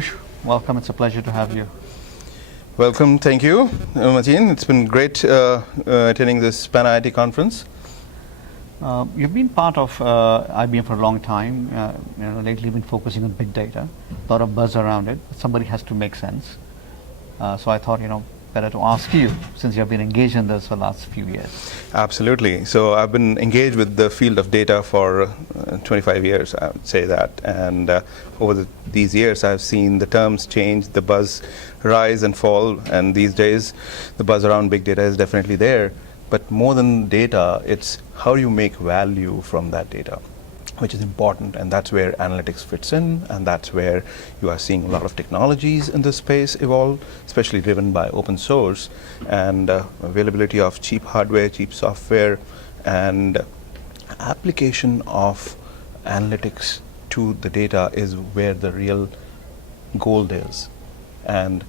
Piyush, welcome. It's a pleasure to have you. Welcome, thank you, Mateen. It's been great attending this Pan IIT conference. You've been part of IBM for a long time. Lately you've been focusing on big data. A lot of buzz around it. Somebody has to make sense. So I thought, better to ask you, since you've been engaged in this for the last few years. Absolutely. So I've been engaged with the field of data for 25 years, I would say that. And over these years, I've seen the terms change, the buzz rise and fall. And these days, the buzz around big data is definitely there. But more than data, it's how you make value from that data, which is important, and that's where analytics fits in, and that's where you are seeing a lot of technologies in this space evolve, especially driven by open source and availability of cheap hardware, cheap software, and application of analytics to the data is where the real gold is. And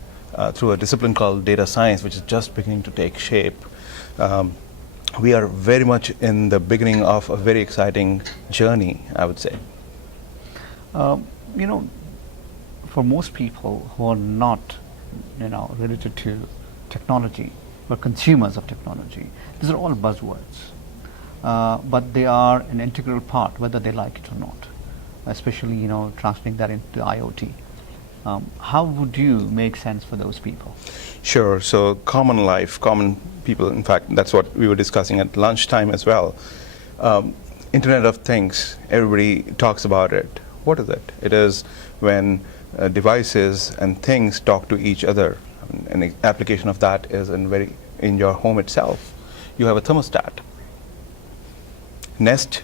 through a discipline called data science, which is just beginning to take shape, we are very much in the beginning of a very exciting journey, I would say. For most people who are not, related to technology, but consumers of technology, these are all buzzwords. But they are an integral part, whether they like it or not, especially, translating that into IoT. How would you make sense for those people? Sure. So common life, common people, in fact, that's what we were discussing at lunchtime as well. Internet of Things, everybody talks about it. What is it? It is when devices and things talk to each other. An application of that is in your home itself. You have a thermostat. Nest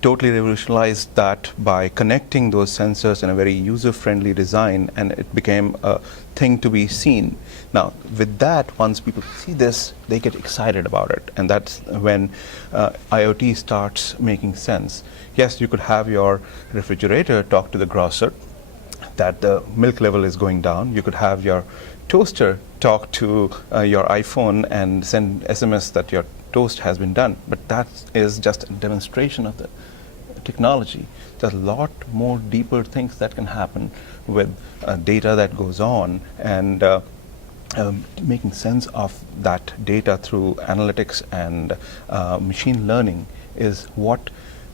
totally revolutionized that by connecting those sensors in a very user-friendly design, and it became a thing to be seen. Now, with that, once people see this, they get excited about it, and that's when IoT starts making sense. Yes, you could have your refrigerator talk to the grocer that the milk level is going down. You could have your toaster talk to your iPhone and send SMS that your toast has been done, but that is just a demonstration of the technology. There's a lot more deeper things that can happen with data that goes on, and making sense of that data through analytics and machine learning is what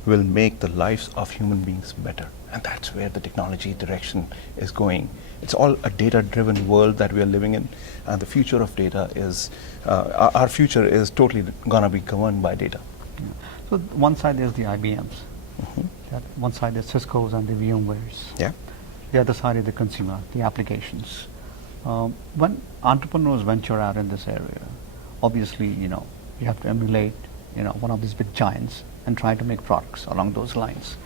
will make the lives of human beings better. And that's where the technology direction is going. It's all a data-driven world that we are living in, and the future of data is, our future is totally gonna be governed by data. Yeah. So one side there's the IBMs, one side is Cisco's and the VMwares. Yeah. The other side is the consumer, the applications. When entrepreneurs venture out in this area, obviously, you have to emulate, one of these big giants and try to make products along those lines.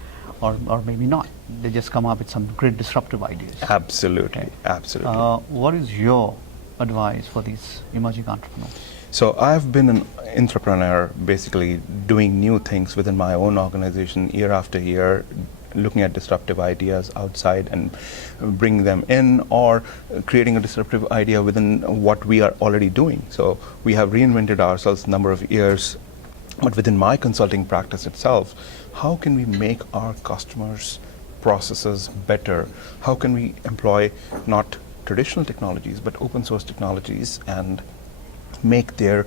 Or maybe not. They just come up with some great disruptive ideas. Absolutely, okay. Absolutely. What is your advice for these emerging entrepreneurs? So I've been an entrepreneur, basically doing new things within my own organization year after year, looking at disruptive ideas outside and bringing them in, or creating a disruptive idea within what we are already doing. So we have reinvented ourselves a number of years, but within my consulting practice itself, how can we make our customers' processes better? How can we employ not traditional technologies, but open source technologies, and make their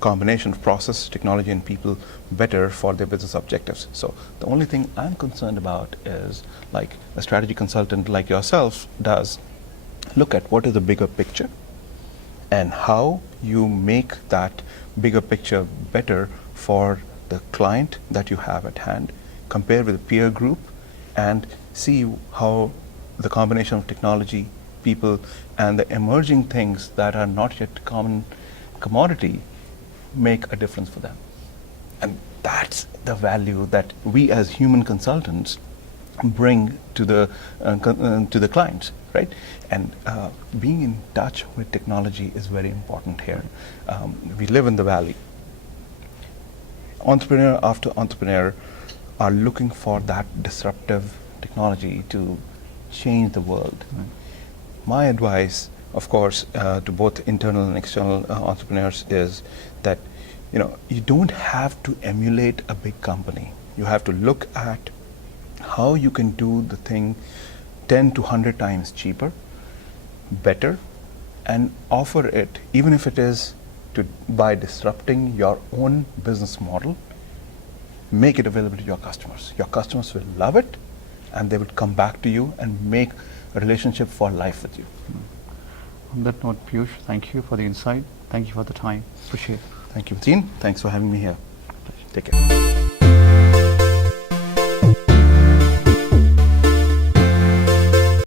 combination of process, technology, and people better for their business objectives? So the only thing I'm concerned about is, like a strategy consultant like yourself does, look at what is the bigger picture and how you make that bigger picture better for the client that you have at hand, compare with a peer group, and see how the combination of technology, people, and the emerging things that are not yet common commodity make a difference for them. And that's the value that we as human consultants bring to the clients, right? And being in touch with technology is very important here. We live in the valley. Entrepreneur after entrepreneur are looking for that disruptive technology to change the world. My advice, of course, to both internal and external entrepreneurs is that you don't have to emulate a big company. You have to look at how you can do the thing 10 to 100 times cheaper, better, and offer it, even if it is by disrupting your own business model, make it available to your customers. Your customers will love it, and they would come back to you and make a relationship for life with you. On that note, Piyush, thank you for the insight. Thank you for the time. Appreciate it. Thank you, Mateen. Thanks for having me here. Take care.